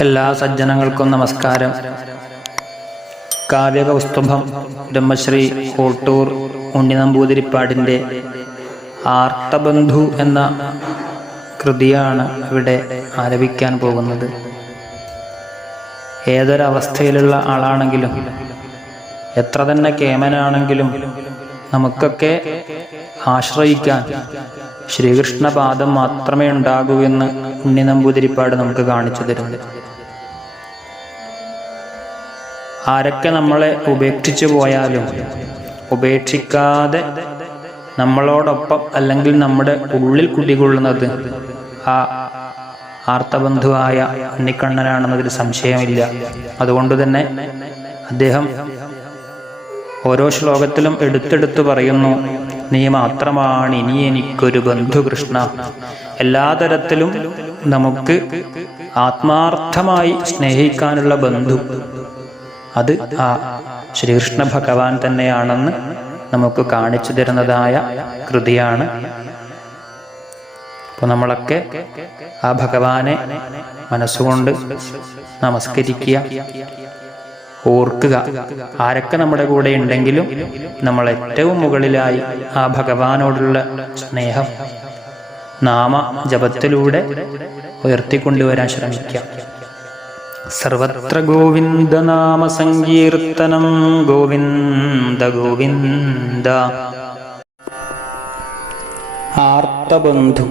എല്ലാ സജ്ജനങ്ങൾക്കും നമസ്കാരം. കാവ്യകൗസ്തുഭം ബ്രഹ്മശ്രീ കോട്ടൂർ ഉണ്ണിനമ്പൂതിരിപ്പാടിന്റെ ആർത്തബന്ധു എന്ന കൃതിയാണ് ഇവിടെ ആരംഭിക്കാൻ പോകുന്നത്. ഏതൊരവസ്ഥയിലുള്ള ആളാണെങ്കിലും എത്ര തന്നെ കേമനാണെങ്കിലും നമുക്കൊക്കെ ആശ്രയിക്കാൻ ശ്രീകൃഷ്ണപാദം മാത്രമേ ഉണ്ടാകൂ എന്ന് ഉണ്ണി നമ്പൂതിരിപ്പാട് നമുക്ക് കാണിച്ചു തരുന്നത് ആരൊക്കെ നമ്മളെ ഉപേക്ഷിച്ചു പോയാലും ഉപേക്ഷിക്കാതെ നമ്മളോടൊപ്പം അല്ലെങ്കിൽ നമ്മുടെ ഉള്ളിൽ കുടികൊള്ളുന്നത് ആ ആർത്തബന്ധുവായ ഉണ്ണിക്കണ്ണനാണെന്നതിൽ സംശയമില്ല. അതുകൊണ്ട് തന്നെ അദ്ദേഹം ഓരോ ശ്ലോകത്തിലും എടുത്തെടുത്ത് പറയുന്നു നീ മാത്രമാണ് ഇനി എനിക്കൊരു ബന്ധു കൃഷ്ണ എല്ലാ തരത്തിലും നമുക്ക് ആത്മാർത്ഥമായി സ്നേഹിക്കാനുള്ള ബന്ധു. അത് ആ ശ്രീകൃഷ്ണ ഭഗവാൻ തന്നെയാണെന്ന് നമുക്ക് കാണിച്ചു തരുന്നതായ കൃതിയാണ്. അപ്പോൾ നമ്മളൊക്കെ ആ ഭഗവാനെ മനസ്സുകൊണ്ട് നമസ്കരിക്കുക. ഓർക്കുക. ആരൊക്കെ നമ്മുടെ കൂടെ ഉണ്ടെങ്കിലും നമ്മൾ ഏറ്റവും മുകളിലായി ആ ഭഗവാനോടുള്ള സ്നേഹം നാമ ജപത്തിലൂടെ ഉയർത്തിക്കൊണ്ടുവരാൻ ശ്രമിക്കാം. സർവത്ര ഗോവിന്ദനാമ സങ്കീർത്തനം ഗോവിന്ദ ഗോവിന്ദ. ആർത്തബന്ധു.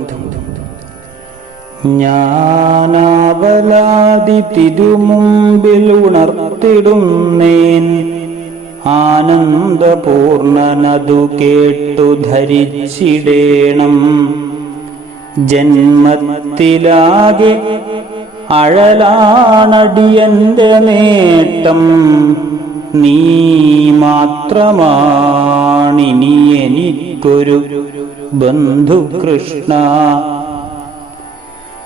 ജ്ഞാനാവലാതി തിരുമുമ്പിൽ ഉണർത്തിടുന്നേൻ. ആനന്ദപൂർണനതു കേട്ടു ധരിച്ചിടേണം. ജന്മത്തിലാകെ അഴലാണടിയന്റെ നേട്ടം. നീ മാത്രമാണിനി എനിക്കൊരു ബന്ധു കൃഷ്ണ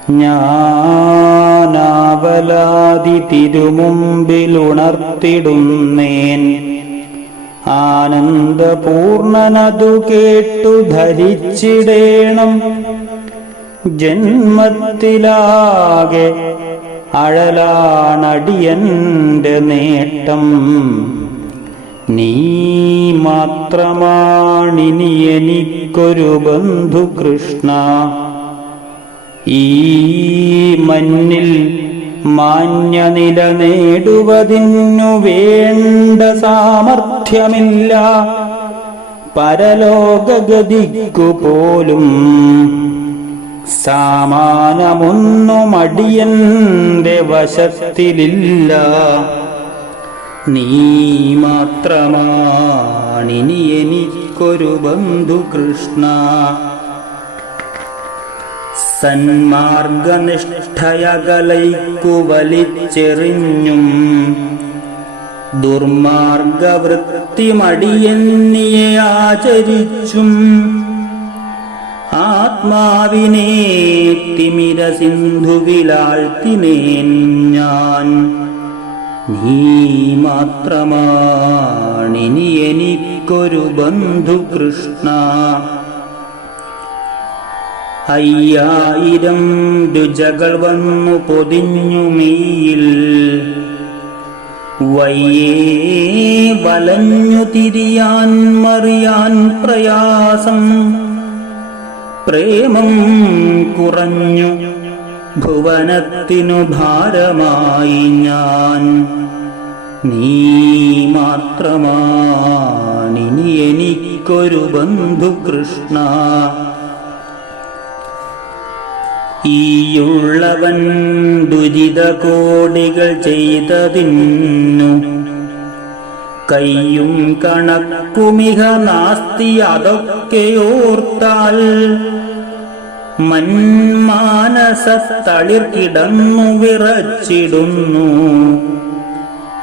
ഞാനാവലാതി തിരുമുമ്പിലുണർത്തിടുന്നേൻ. ആനന്ദപൂർണനതു കേട്ടു ധരിച്ചിടേണം. ജന്മത്തിലാകെ അഴലാണടിയന്റെ നേട്ടം. നീ മാത്രമാണിനി എനിക്കൊരു ബന്ധു കൃഷ്ണ ഈ മഞ്ഞിൽ മാന്യനില നേടുവതിനു വേണ്ട സാമർഥ്യമില്ല. പരലോകഗതിക്കു പോലും സാമാനമൊന്നും അടിയന്റെ വശത്തിലില്ല. നീ മാത്രമാണിനി എനിക്കൊരു ബന്ധു കൃഷ്ണ. സന്മാർഗനിഷ്ഠയകലൈക്കു വലിച്ചെറിഞ്ഞും ദുർമാർഗവൃത്തിമടിയെന്നിയെ ആചരിച്ചും ആത്മാവിനെ തിമിര സിന്ധുവിലാഴ്ത്തിനേൻ ഞാൻ. നീ മാത്രമാണിനി എനിക്കൊരു ബന്ധു കൃഷ്ണ അയ്യായിരം രുചകൾ വന്നു പൊതിഞ്ഞു മെയ്യിൽ വയ്യേ വലഞ്ഞു തിരിയാൻ മറിയാൻ പ്രയാസം. പ്രേമം കുറഞ്ഞു ഭുവനത്തിനു ഭാരമായി ഞാൻ. നീ മാത്രമാണിനി എനിക്കൊരു ബന്ധു കൃഷ്ണ. ഈയുള്ളവൻ ദുരിത കോടികൾ ചെയ്തതിന്നു. കയ്യും കണക്കുമിക നാസ്തി അതൊക്കെ ഓർത്താൽ മന്മാനസത്തളിർ കിടന്നു വിറച്ചിടുന്നു.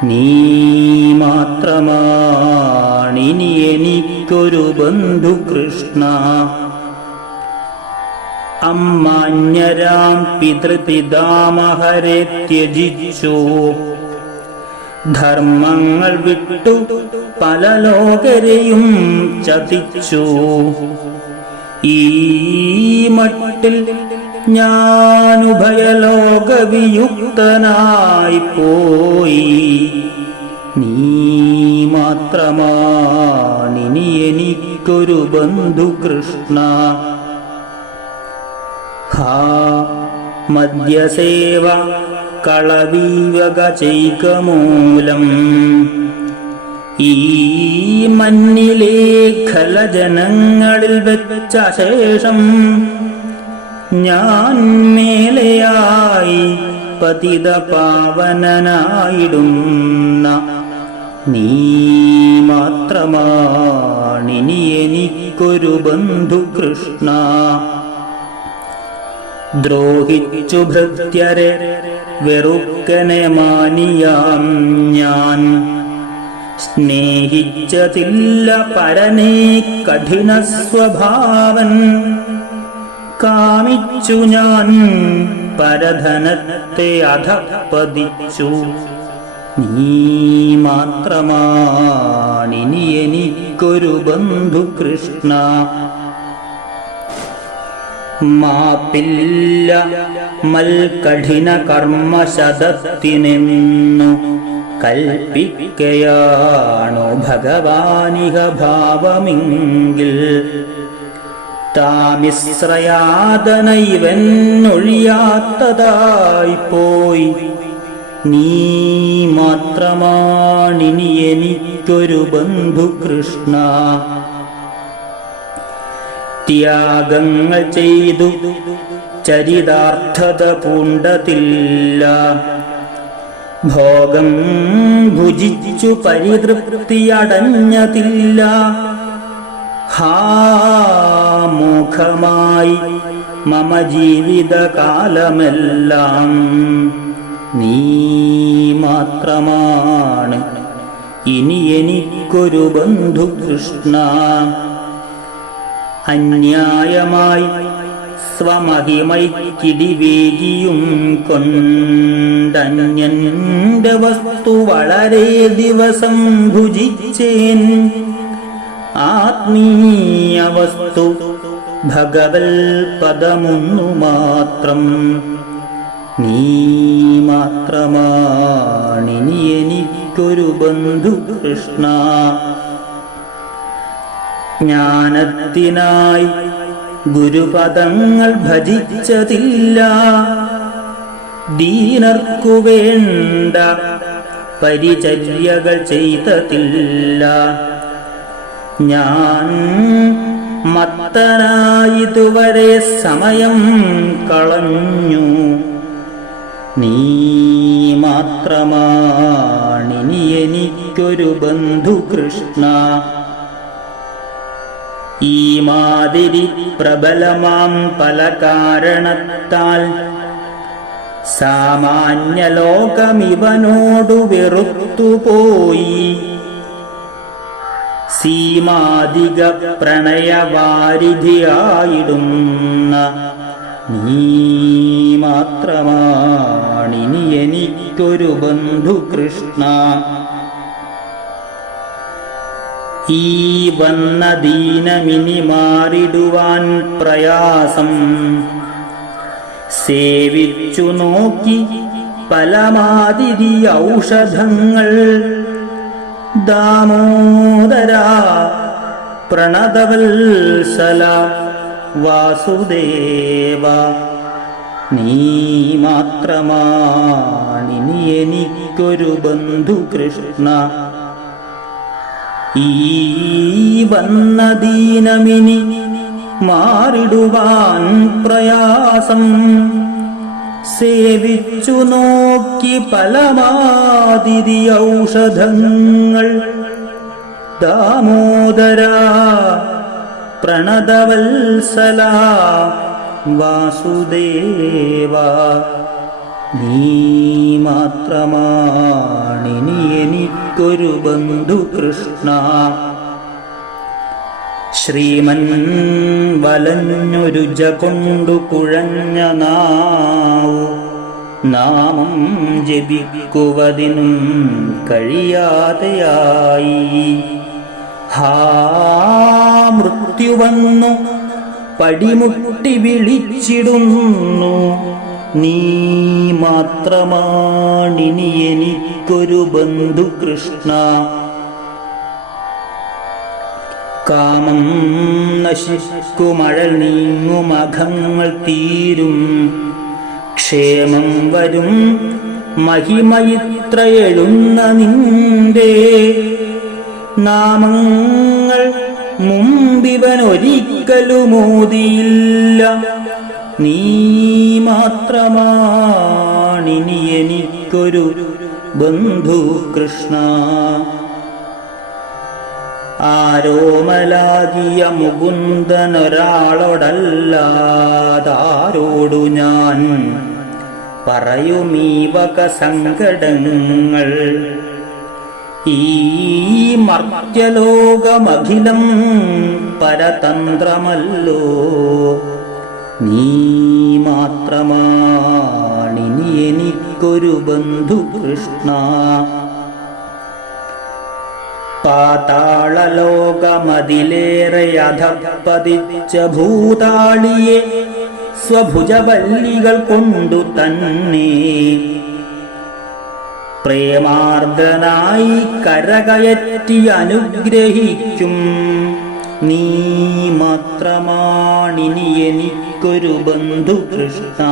നീ മാത്രമാണിനി എനിക്കൊരു ബന്ധു കൃഷ്ണ അമ്മാന്യരാം പിതൃപിതാമഹരെ ത്യജിച്ചു ധർമ്മങ്ങൾ വിട്ടു പല ലോകരെയും ചതിച്ചു. ഈ മട്ടിൽ ഞാനുഭയലോകവിയുക്തനായി പോയി നീ മാത്രമാണിനി എനിക്കൊരു ബന്ധു കൃഷ്ണ മദ്യസേവ കളവീവകചൈകമൂലം ഈ മഞ്ഞിലെ ഖലജനങ്ങളിൽ വെച്ച ശേഷം ഞാൻ മേലെയായി പതിത പാവനനായിടുന്ന നീ മാത്രമാണിനി എനിക്കൊരു ബന്ധു കൃഷ്ണ. ദ്രോഹിച്ചു ഭൃത്യരെ വെറുക്കനെ മാനിയാം ഞാൻ. സ്നേഹിച്ചതില്ല പരനേ കഠിന സ്വഭാവൻ. കാമിച്ചു ഞാൻ പരധനത്തെ അധപ്പതിച്ചു. നീ മാത്രമാണിനി എനിക്കൊരു ബന്ധു കൃഷ്ണ മാപ്പില്ല മൽകഠിന കർമ്മശതത്തിനെന്നു കൽപ്പിക്കയാണോ ഭഗവാനിക ഭാവമെങ്കിൽ. താമിശ്രയാതനൈവനൊഴിയാത്തതായി പോയി നീ മാത്രമാണിനി എനിക്കൊരു ബന്ധു കൃഷ്ണ ത്യാഗങ്ങൾ ചെയ്തു. ചരിതാർത്ഥത പൂണ്ടതില്ല. ഭോഗം ഭുജിച്ചു പരിതൃപ്തിയടഞ്ഞതില്ല ഹാമുഖമായി മമ ജീവിതകാലമെല്ലാം നീ മാത്രമാണ്. ഇനി എനിക്കൊരു ബന്ധു കൃഷ്ണ. അന്യായമായി സ്വമഹിമൈക്കിടിവേകിയും കൊണ്ടന്യന്റെ വസ്തു വളരെ ദിവസം ഭുജിച്ചേൻ. ആത്മീയ വസ്തു ഭഗവൽ പദമൊന്നു മാത്രം. നീ മാത്രമാണിനി എനിക്കൊരു ബന്ധു കൃഷ്ണ. ജ്ഞാനത്തിനായി ഗുരുപദങ്ങൾ ഭജിച്ചതില്ല. ദീനർക്കു വേണ്ട പരിചര്യകൾ ചെയ്തതില്ല. ഞാൻ മത്തനായിതുവരെ സമയം കളഞ്ഞു. നീ മാത്രമാണിനി എനിക്കൊരു ബന്ധു കൃഷ്ണ. ഈ മാതിരി പ്രബലമാം പല കാരണത്താൽ. സാമാന്യ ലോകമിവനോടു വെറുത്തുപോയി. സീമാധിക പ്രണയവാരിധിയായിടുന്ന നീ മാത്രമാണിനി എനിക്കൊരു ബന്ധു കൃഷ്ണ ഈ വന്ന ദീനമിനി മാറിടുവാൻ പ്രയാസം. സേവിച്ചു നോക്കി പലമാതിരി ഔഷധങ്ങൾ. ദാമോദര പ്രണതവത്സല വാസുദേവ നീ മാത്രമാണിനി എനിക്കൊരു ബന്ധു കൃഷ്ണ ഈ വന്ന ദീനമിനി മാറിടുവാൻ പ്രയാസം. സേവിച്ചു നോക്കി പലമാതിരി ഔഷധങ്ങൾ. ദാമോദര പ്രണതവത്സല വാസുദേവ നീ മാത്രമാണിനി എനിക്കൊരു ബന്ധു കൃഷ്ണ ശ്രീമൻ വലഞ്ഞൊരു കൊണ്ടു കുഴഞ്ഞ നാവു നാമം ജപിക്കുവതിനും കഴിയാതെയായി। ഹാ മൃത്യു വന്നു പടിമുട്ടി വിളിച്ചിടുന്നു। നീ മാത്രമാണിനി എനിക്കൊരു ബന്ധു കൃഷ്ണ. കാമം നശിക്കുമഴൽ നീങ്ങും അഘങ്ങൾ തീരും. ക്ഷേമം വരും മഹിമയിത്രയെഴുന്ന നിന്റെ നാമങ്ങൾ മുമ്പിവൻ ഒരിക്കലും ഓതിയില്ല നീ മാത്രമാണിനി എനിക്കൊരു ബന്ധു കൃഷ്ണ. ആരോമലാകിയ മുകുന്ദനൊരാളോടല്ലാതാരോടു ഞാൻ പറയുമീ വക സങ്കടങ്ങൾ. ഈ മർത്യലോകമഖിലം പരതന്ത്രമല്ലോ. നീ മാത്രമാണിനി എനിക്കൊരു ബന്ധു കൃഷ്ണ. പാതാളലോകമതിലേറെ അധപ്പതിച്ച ഭൂതാളിയെ സ്വഭുജവല്ലികൾ കൊണ്ടു തന്നെ. പ്രേമാർദ്ദനായി കരകയറ്റി അനുഗ്രഹിക്കും. നീ മാത്രമാണിനി എനിക്കൊരു ബന്ധു കൃഷ്ണ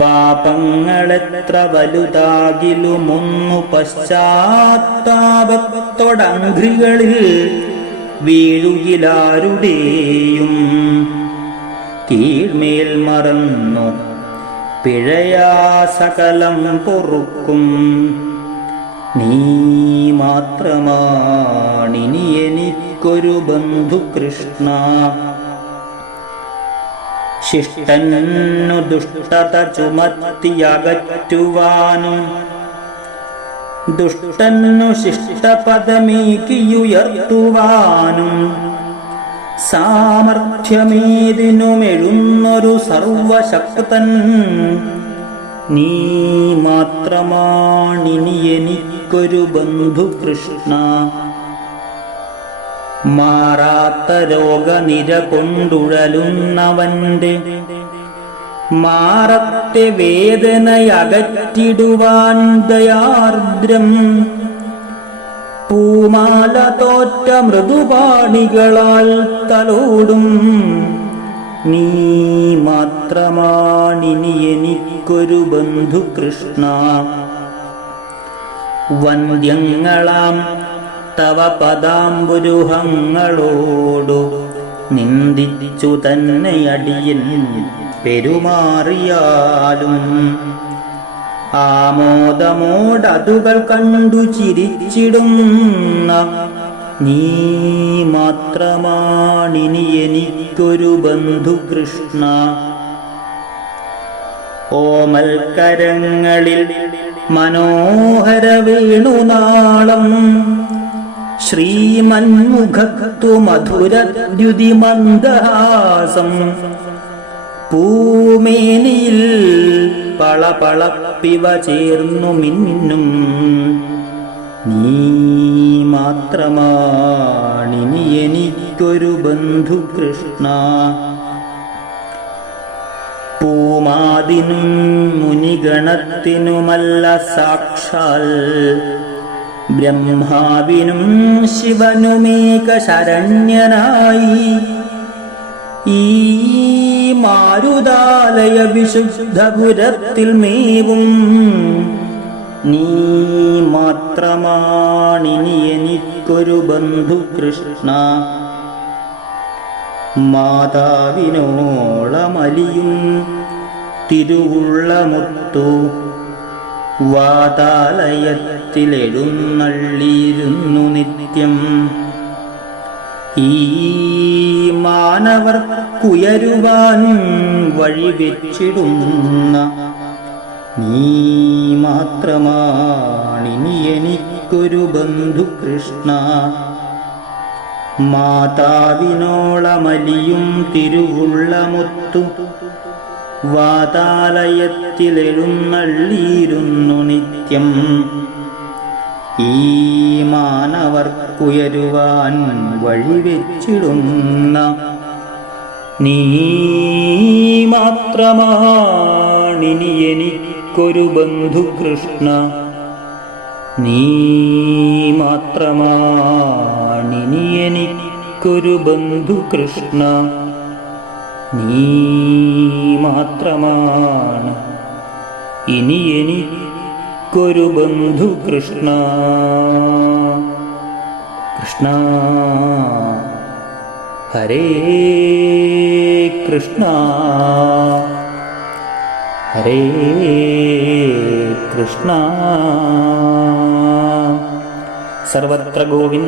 പാപങ്ങളെത്ര വലുതാകിലുമൊന്നു പശ്ചാത്താപത്തോടംഘ്രികളിൽ വീഴുകിലാരുടെയും. കീഴ്മേൽ മറന്നു പിഴയാ സകലം പൊറുക്കും. നീ മാത്രമാണിനി എനിക്കൊരു ബന്ധു കൃഷ്ണ. ശിഷ്ടനു ദുഷ്ടത ചുമത്തിയകറ്റുവാനും ദുഷ്ടനു ശിഷ്ടപദമീക്കിയുയർത്തുവാനും സാമർഥ്യമേതിനുമെഴുന്നൊരു സർവശക്തൻ നീ മാത്രമാണിനി എനിക്കൊരു ബന്ധു കൃഷ്ണ. മാറാത്ത രോഗനിര കൊണ്ടുഴലുന്നവന്റെ മാറത്തെ വേദനയകറ്റിടുവാൻ ദയാർദ്രം. പൂമാല തോറ്റ മൃദുപാണികളാൽ തലോടും. നീ മാത്രമാണിനി എനിക്കൊരു ബന്ധു കൃഷ്ണ. വന്ധ്യങ്ങളാം തവ പദാംബുരുഹങ്ങളോടു നിന്ദിച്ചു തന്നെ അടിയൻ പെരുമാറിയാലും. ആമോദമോടതുകൾ കണ്ടു ചിരിച്ചിടുന്ന നീ മാത്രമാണിനി എനിക്കൊരു ബന്ധു കൃഷ്ണ. ഓമൽക്കരങ്ങളിൽ മനോഹര വേണുനാളം. ശ്രീമന്മുഖത്തു മധുരദ്യുതി മന്ദഹാസം പൂമേനിയിൽ പളപളപ്പിവ ചേർന്നു മിന്നും. നീ മാത്രമാണിനി എനിക്കൊരു ബന്ധു കൃഷ്ണ പൂമാതിനും മുനിഗണത്തിനുമല്ല സാക്ഷാൽ. ബ്രഹ്മാവിനും ശിവനുമേക ശരണ്യനായി ഈ മാരുതാലയ വിശുദ്ധപുരത്തിൽ മേവും. നീ മാത്രമാണിനി എനിക്കൊരു ബന്ധു കൃഷ്ണ മാതാവിനോളമലിയും തിരുവുള്ളമുത്തു വാതാലയത്തിലെഴുന്നള്ളിയിരുന്നു നിത്യം. ഈ മാനവർക്കുയരുവാൻ വഴിവെച്ചിടുന്ന നീ മാത്രമാണിനി എനിക്കൊരു ബന്ധു കൃഷ്ണ മാതാവിനോളമലിയും തിരുവുള്ളമുത്തു. വാതാലയത്തിലെഴുന്നള്ളിയിരുന്നു നിത്യം. ഈ മാനവർക്കുയരുവാൻ വഴിവെച്ചിടുന്ന നീ മാത്രമാണിനി എനിക്കൊരു ബന്ധു കൃഷ്ണ നീ മാത്രമാണിനി എനിക്കൊരു ബന്ധു കൃഷ്ണ. നീ മാത്രമാണ് ഇനി എനിക്കൊരു ബന്ധു കൃഷ്ണ. കൃഷ്ണ ഹരേ കൃഷ്ണ. ഹരേ കൃഷ്ണ. സർവത്ര ഗോവിന്ദ